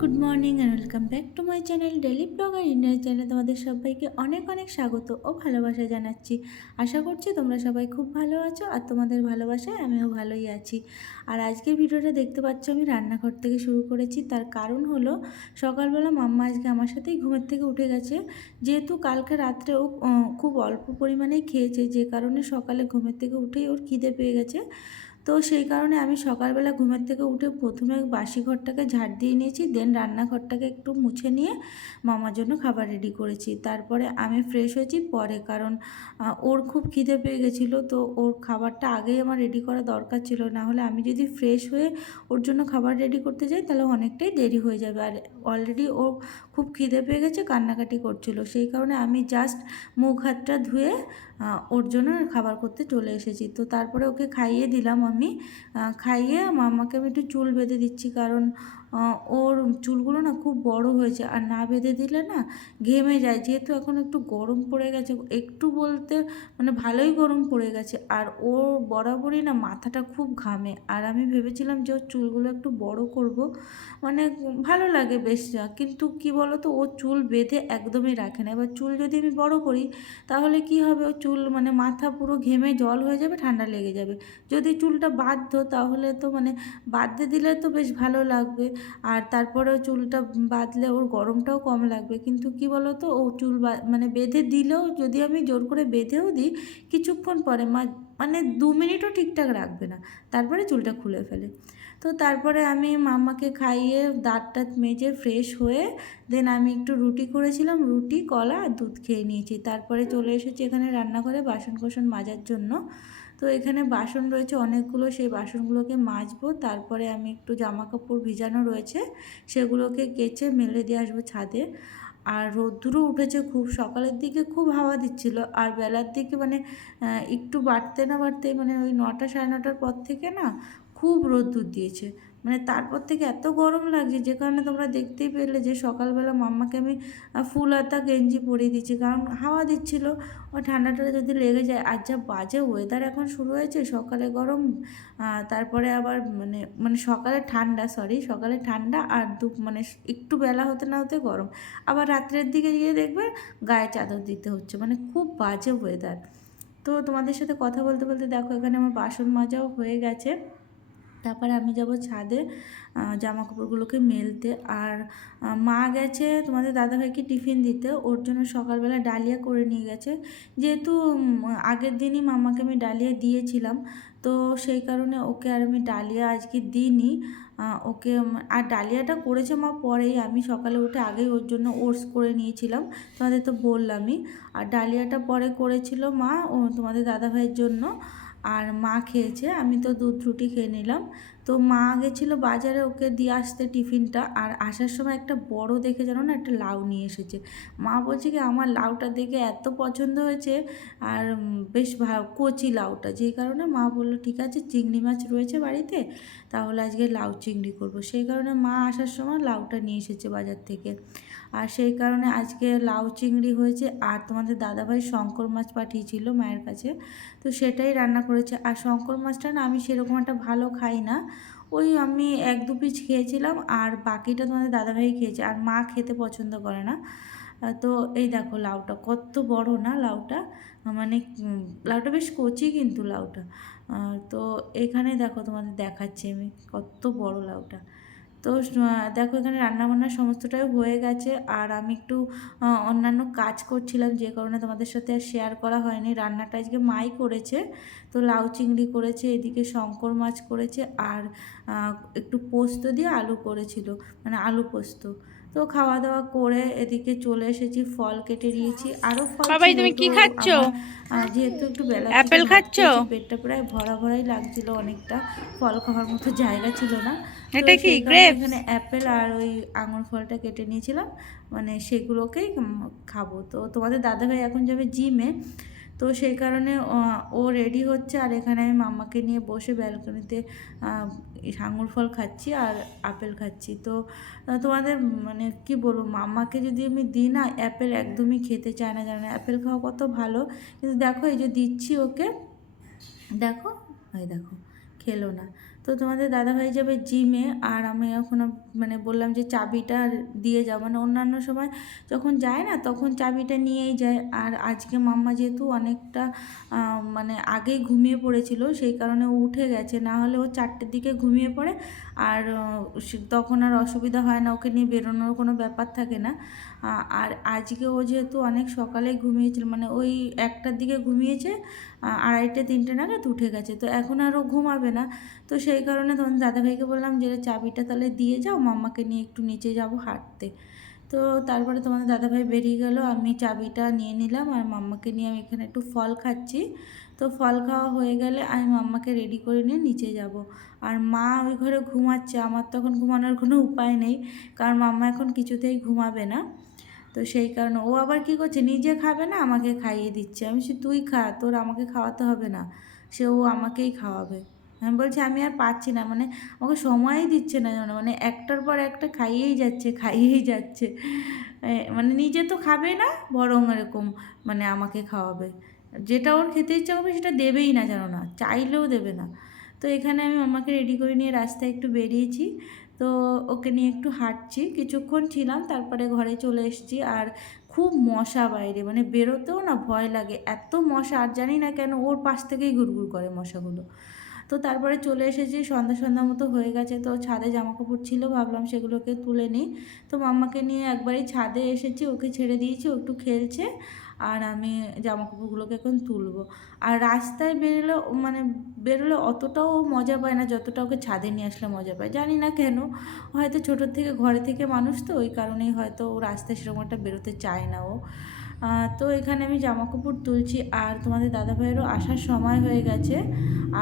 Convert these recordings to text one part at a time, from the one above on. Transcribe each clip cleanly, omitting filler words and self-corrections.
Good morning and welcome back to my channel daily blogger India চ্যানেলে তোমাদের সবাইকে অনেক অনেক স্বাগত ও ভালোবাসা জানাচ্ছি। আশা করছি তোমরা সবাই খুব ভালো আছো আর তোমাদের ভালোবাসায় আমিও ভালোই আছি। আর আজকের ভিডিওটা দেখতে পাচ্ছ আমি রান্নাঘর থেকে শুরু করেছি, তার কারণ হলো সকালবেলা মাম্মা আজকে আমার সাথেই ঘুমের থেকে উঠে গেছে। যেহেতু কালকে রাত্রে ও খুব অল্প পরিমাণেই খেয়েছে, যে কারণে সকালে ঘুমের থেকে উঠেই ওর খিদে পেয়ে গেছে। তো সেই কারণে আমি সকালবেলা ঘুমের থেকে উঠে প্রথমে বাসি ঘরটাকে ঝাড় দিয়ে নিয়েছি, দেন রান্নাঘরটাকে একটু মুছে নিয়ে মামার জন্য খাবার রেডি করেছি। তারপরে আমি ফ্রেশ হয়েছি পরে, কারণ ওর খুব খিদে পেয়ে গেছিলো, তো ওর খাবারটা আগেই আমার রেডি করা দরকার ছিল, না হলে আমি যদি ফ্রেশ হয়ে ওর জন্য খাবার রেডি করতে যাই তাহলে অনেকটাই দেরি হয়ে যাবে। আর অলরেডি ও খুব খিদে পেয়ে গেছে, কান্নাকাটি করছিল, সেই কারণে আমি জাস্ট মুখ হাতটা ধুয়ে ওর জন্য খাবার করতে চলে এসেছি। তো তারপরে ওকে খাইয়ে দিলাম, আমি খাইয়ে মামাকে আমি একটু চুল বেঁধে দিচ্ছি, কারণ ওর চুলগুলো না খুব বড় হয়েছে, আর না বেঁধে দিলে না ঘেমে যায়। যেহেতু এখন একটু গরম পড়ে গেছে, একটু বলতে মানে ভালোই গরম পড়ে গেছে, আর ওর বরাবরই না মাথাটা খুব ঘামে। আর আমি ভেবেছিলাম যে ওর চুলগুলো একটু বড় করব, মানে ভালো লাগে বেশ, কিন্তু কি বলো তো, ও চুল বেঁধে একদমই রাখে না। এবার চুল যদি আমি বড় করি তাহলে কি হবে, ও চুল মানে মাথা পুরো ঘেমে জল হয়ে যাবে, ঠান্ডা লেগে যাবে। যদি চুলটা বাঁধতো তাহলে তো মানে বাঁধতে দিলে তো বেশ ভালো লাগবে, আর তারপরে চুলটা বাঁধলে ওর গরমটাও কম লাগবে। কিন্তু কি বলো তো, ও চুল মানে বেঁধে দিলেও, যদি আমি জোর করে বেঁধেও দিই, কিছুক্ষণ পরে মানে 2 মিনিটও ঠিকঠাক রাখবে না, তারপরে চুলটা খুলে ফেলে। তো তারপরে আমি মাম্মাকে খাইয়ে দাঁত টাত মেজে ফ্রেশ হয়ে দেন আমি একটু রুটি করেছিলাম, রুটি কলা আর দুধ খেয়ে নিয়েছি। তারপরে চলে এসেছি এখানে রান্নাঘরে বাসন কোসন মাজার জন্য। তো এখানে বাসন রয়েছে অনেকগুলো, সেই বাসনগুলোকে মাজবো। তারপরে আমি একটু জামা কাপড় ভিজানো রয়েছে, সেগুলোকে কেচে মেলে দিয়ে আসবো ছাদে। আর রোদ্দুরও উঠেছে খুব, সকালের দিকে খুব হাওয়া দিচ্ছিল, আর বেলার দিকে মানে একটু বাড়তে না বাড়তেই মানে ওই 9টা সাড়ে 9টার পর থেকে না খুব রোদ্দুর দিয়েছে। মানে তারপর থেকে এত গরম লাগছে, যে কারণে তোমরা দেখতেই পেলে যে সকালবেলা মাম্মাকে আমি ফুল হাতা গেঞ্জি পরিয়ে দিচ্ছি, কারণ হাওয়া দিচ্ছিল, ওই ঠান্ডাটা যদি লেগে যায়। আর যা বাজে ওয়েদার এখন শুরু হয়েছে, সকালে গরম, তারপরে আবার মানে মানে সকালে ঠান্ডা, সকালে ঠান্ডা, আর মানে একটু বেলা হতে না হতে গরম, আবার রাত্রের দিকে গিয়ে দেখবে গায়ে চাদর দিতে হচ্ছে, মানে খুব বাজে ওয়েদার। তো তোমাদের সাথে কথা বলতে বলতে দেখো এখানে আমার বাসন মাজাও হয়ে গেছে। তারপরে আমি যাব ছাদে জামা কাপড়গুলোকে মেলতে। আর মা গেছে তোমাদের দাদাভাইকে টিফিন দিতে, ওর জন্য সকালবেলা ডালিয়া করে নিয়ে গেছে। যেহেতু আগের দিনই মামাকে আমি ডালিয়া দিয়েছিলাম, তো সেই কারণে ওকে আর আমি ডালিয়া আজকে দিইনি ওকে। আর ডালিয়াটা করেছে মা পরেই, আমি সকালে উঠে আগেই ওর জন্য ওটস করে নিয়েছিলাম, তোমাদের তো বললামই। আর ডালিয়াটা পরে করেছিল মা ও তোমাদের দাদাভাইয়ের জন্য, আর মা খেয়েছে, আমি তো দুধ রুটি খেয়ে নিলাম। তো মা গেছিলো বাজারে ওকে দিয়ে আসতে টিফিনটা, আর আসার সময় একটা বড় দেখে জানো না একটা লাউ নিয়ে এসেছে। মা বলছে কি আমার লাউটা দেখে এত পছন্দ হয়েছে, আর বেশ কচি লাউটা, যেই কারণে মা বললো ঠিক আছে চিংড়ি মাছ রয়েছে বাড়িতে, তাহলে আজকে লাউ চিংড়ি করব। সেই কারণে মা আসার সময় লাউটা নিয়ে এসেছে বাজার থেকে, আর সেই কারণে আজকে লাউ চিংড়ি হয়েছে। আর তোমাদের দাদাভাই শঙ্কর মাছ পাঠিয়েছিল মায়ের কাছে, তো সেটাই রান্না করেছে। আর শঙ্কর মাছটা না আমি সেরকম একটা ভালো খাই না, ওই আমি 1-2 পিস খেয়েছিলাম, আর বাকিটা তোমাদের দাদাভাই খেয়েছে, আর মা খেতে পছন্দ করে না। তো এই দেখো লাউটা কত বড় না লাউটা, মানে লাউটা বেশ কচি কিন্তু লাউটা। তো এখানে দেখো তোমাদের দেখাচ্ছি আমি কত বড় লাউটা। তো দেখো এখানে রান্নাবান্না সমস্তটাই হয়ে গেছে, আর আমি একটু অন্যান্য কাজ করছিলাম, যে কারণে তোমাদের সাথে আর শেয়ার করা হয়নি। রান্নাটা আজকে মাই করেছে, তো লাউ চিংড়ি করেছে, এদিকে শঙ্কর মাছ করেছে, আর একটু পোস্ত দিয়ে আলু করেছিল, মানে আলু পোস্ত। তো খাওয়া দাওয়া করে এদিকে চলে এসেছি, ফল কেটে নিয়েছি, আরও ফল বাবাই ছিল। তুমি তো কি খাচ্ছো? আমার যেহেতু একটু বেলার দিকে অ্যাপেল ভাত খাচ্ছো? খেয়েছি, পেটটা প্রায় ভরা ভরাই লাগছিল, অনেকটা ফল খাওয়ার মতো জায়গা ছিল না। তো এটা কি সেই কারণে গ্রেপস? এখানে অ্যাপেল আর ওই আঙুর ফলটা কেটে নিয়েছিলাম, মানে সেগুলোকেই খাবো। তো তোমাদের দাদাভাই এখন যাবে জিমে, তো সেই কারণে ও রেডি হচ্ছে, আর এখানে আমি মাম্মাকে নিয়ে বসে ব্যালকনিতে আঙুর ফল খাচ্ছি আর আপেল খাচ্ছি। তো তোমাদের মানে কি বলবো, মাম্মাকে যদি আমি দিই না অ্যাপেল একদমই খেতে চায় না, জানো না অ্যাপেল খাওয়া কত ভালো, কিন্তু দেখো এই যে দিচ্ছি ওকে, দেখো এই দেখো খেলো না। তো তো তোমাদের দাদাভাই যাবে জিমে, আর আমি এখন মানে বললাম যে চাবিটা দিয়ে যাও, মানে অন্যান্য সময় যখন যায় না তখন চাবিটা নিয়েই যায়। আর আজকে মাম্মা যেহেতু অনেকটা মানে আগেই ঘুমিয়ে পড়েছিল, সেই কারণে ও উঠে গেছে, না হলে ও 4টের দিকে ঘুমিয়ে পড়ে। আর তখন আর অসুবিধা হয় না, ওকে নিয়ে বেরোনোর কোনো ব্যাপার থাকে না। আর আজকে ও যেহেতু অনেক সকালেই ঘুমিয়েছিল, মানে ওই 1টার দিকে ঘুমিয়েছে, 2:30-3টে নাগাদ উঠে গেছে, তো এখন আর ও ঘুমাবে না। তো সেই কারণে তখন দাদাভাইকে বললাম যে চাবিটা তাহলে দিয়ে যাও, মাম্মাকে নিয়ে একটু নিচে যাব হাঁটতে। তো তারপরে তোমাদের দাদাভাই বেরিয়ে গেল, আমি চাবিটা নিয়ে নিলাম, আর মাম্মাকে নিয়ে আমি এখানে একটু ফল খাচ্ছি। তো ফল খাওয়া হয়ে গেলে আমি মাম্মাকে রেডি করে নিয়ে নিচে যাব। আর মা ওই ঘরে ঘুমাচ্ছে, আমার তখন ঘুমানোর কোনো উপায় নেই, কারণ মাম্মা এখন কিছুতেই ঘুমাবে না। তো সেই কারণে ও আবার কী করছে, নিজে খাবে না, আমাকে খাইয়ে দিচ্ছে। আমি বলছি তুই খা, তোর আমাকে খাওয়াতে হবে না, সে ও আমাকেই খাওয়াবে। আমি বলছি আমি আর পাচ্ছি না, মানে আমাকে সময়ই দিচ্ছে না যেন, মানে একটার পর একটা খাইয়েই যাচ্ছে খাইয়েই যাচ্ছে। মানে নিজে তো খাবে না, বরং এরকম মানে আমাকে খাওয়াবে, যেটা ওর খেতে ইচ্ছা করবে সেটা দেবেই না, জানো না, চাইলেও দেবে না। তো এখানে আমি মামাকে রেডি করে নিয়ে রাস্তায় একটু বেরিয়েছি, তো ওকে নিয়ে একটু হাঁটছি, কিছুক্ষণ ছিলাম, তারপরে ঘরে চলে এসেছি। আর খুব মশা বাইরে, মানে বেরোতেও না ভয় লাগে, এত মশা, আর জানি না কেন ওর পাশ থেকেই ঘুরঘুর করে মশাগুলো। তো তারপরে চলে এসেছি, সন্ধ্যা সন্ধ্যা মতো হয়ে গেছে, তো ছাদে জামাকাপড় ছিল, ভাবলাম সেগুলোকে তুলে নিই। তো মাম্মাকে নিয়ে একবারই ছাদে এসেছি, ওকে ছেড়ে দিয়েছি, ও একটু খেলছে, আর আমি জামাকাপড়গুলোকে এখন তুলবো। আর রাস্তায় বেরোলে মানে বেরোলে অতটাও মজা পায় না যতটা ওকে ছাদে নিয়ে আসলে মজা পায়, জানি না কেন, হয়তো ছোটোর থেকে ঘরে থেকে মানুষ, তো ওই কারণেই হয়তো ও রাস্তায় সেরকম একটা বেরোতে চায় না ও। তো এখানে আমি জামাকাপড় তুলছি, আর তোমাদের দাদাভাইয়েরও আসার সময় হয়ে গেছে।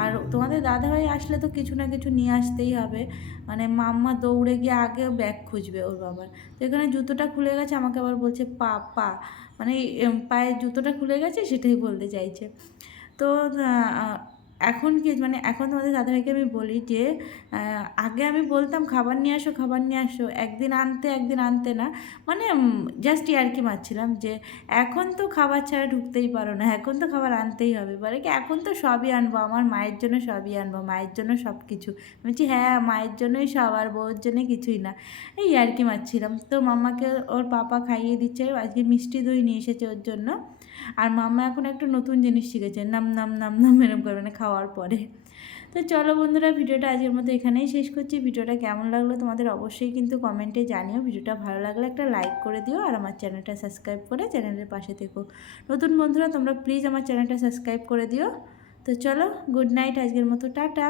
আর তোমাদের দাদাভাই আসলে তো কিছু না কিছু নিয়ে আসতেই হবে, মানে মাম্মা দৌড়ে গিয়ে আগে ব্যাগ খুঁজবে ওর বাবার। তো এখানে জুতোটা খুলে গেছে, আমাকে আবার বলছে পা পা, মানে পায়ের জুতোটা খুলে গেছে সেটাই বলতে চাইছে। তো এখন কি, মানে এখন তোমাদের দাদাভাইকে আমি বলি যে আগে আমি বলতাম খাবার নিয়ে আসো খাবার নিয়ে আসো, একদিন আনতে একদিন আনতে না, মানে জাস্ট ইয়ার্কি মারছিলাম যে এখন তো খাবার ছাড়া ঢুকতেই পারো না, এখন তো খাবার আনতেই হবে, বলে কি এখন তো সবই আনবো, আমার মায়ের জন্য সবই আনবো, মায়ের জন্য সব কিছু। আমি বলছি হ্যাঁ মায়ের জন্যই সব, আর বউর জন্য কিছুই না, এই ইয়ার্কি মারছিলাম। তো মাম্মাকে ওর পাপা খাইয়ে দিচ্ছে, আজকে মিষ্টি দই নিয়ে এসেছে ওর জন্য। আর মাম্মা এখন একটা নতুন জিনিস শিখেছে, নাম নাম নাম নাম এরম করে, মানে খাওয়ার পরে। তো চলো বন্ধুরা, ভিডিওটা আজকের মতো এখানেই শেষ করছি। ভিডিওটা কেমন লাগলো তোমাদের অবশ্যই কিন্তু কমেন্টে জানিও। ভিডিওটা ভালো লাগলে একটা লাইক করে দিও, আর আমার চ্যানেলটা সাবস্ক্রাইব করে চ্যানেলের পাশে থেকো। নতুন বন্ধুরা তোমরা প্লিজ আমার চ্যানেলটা সাবস্ক্রাইব করে দিও। তো চলো, গুড নাইট, আজকের মতো টাটা।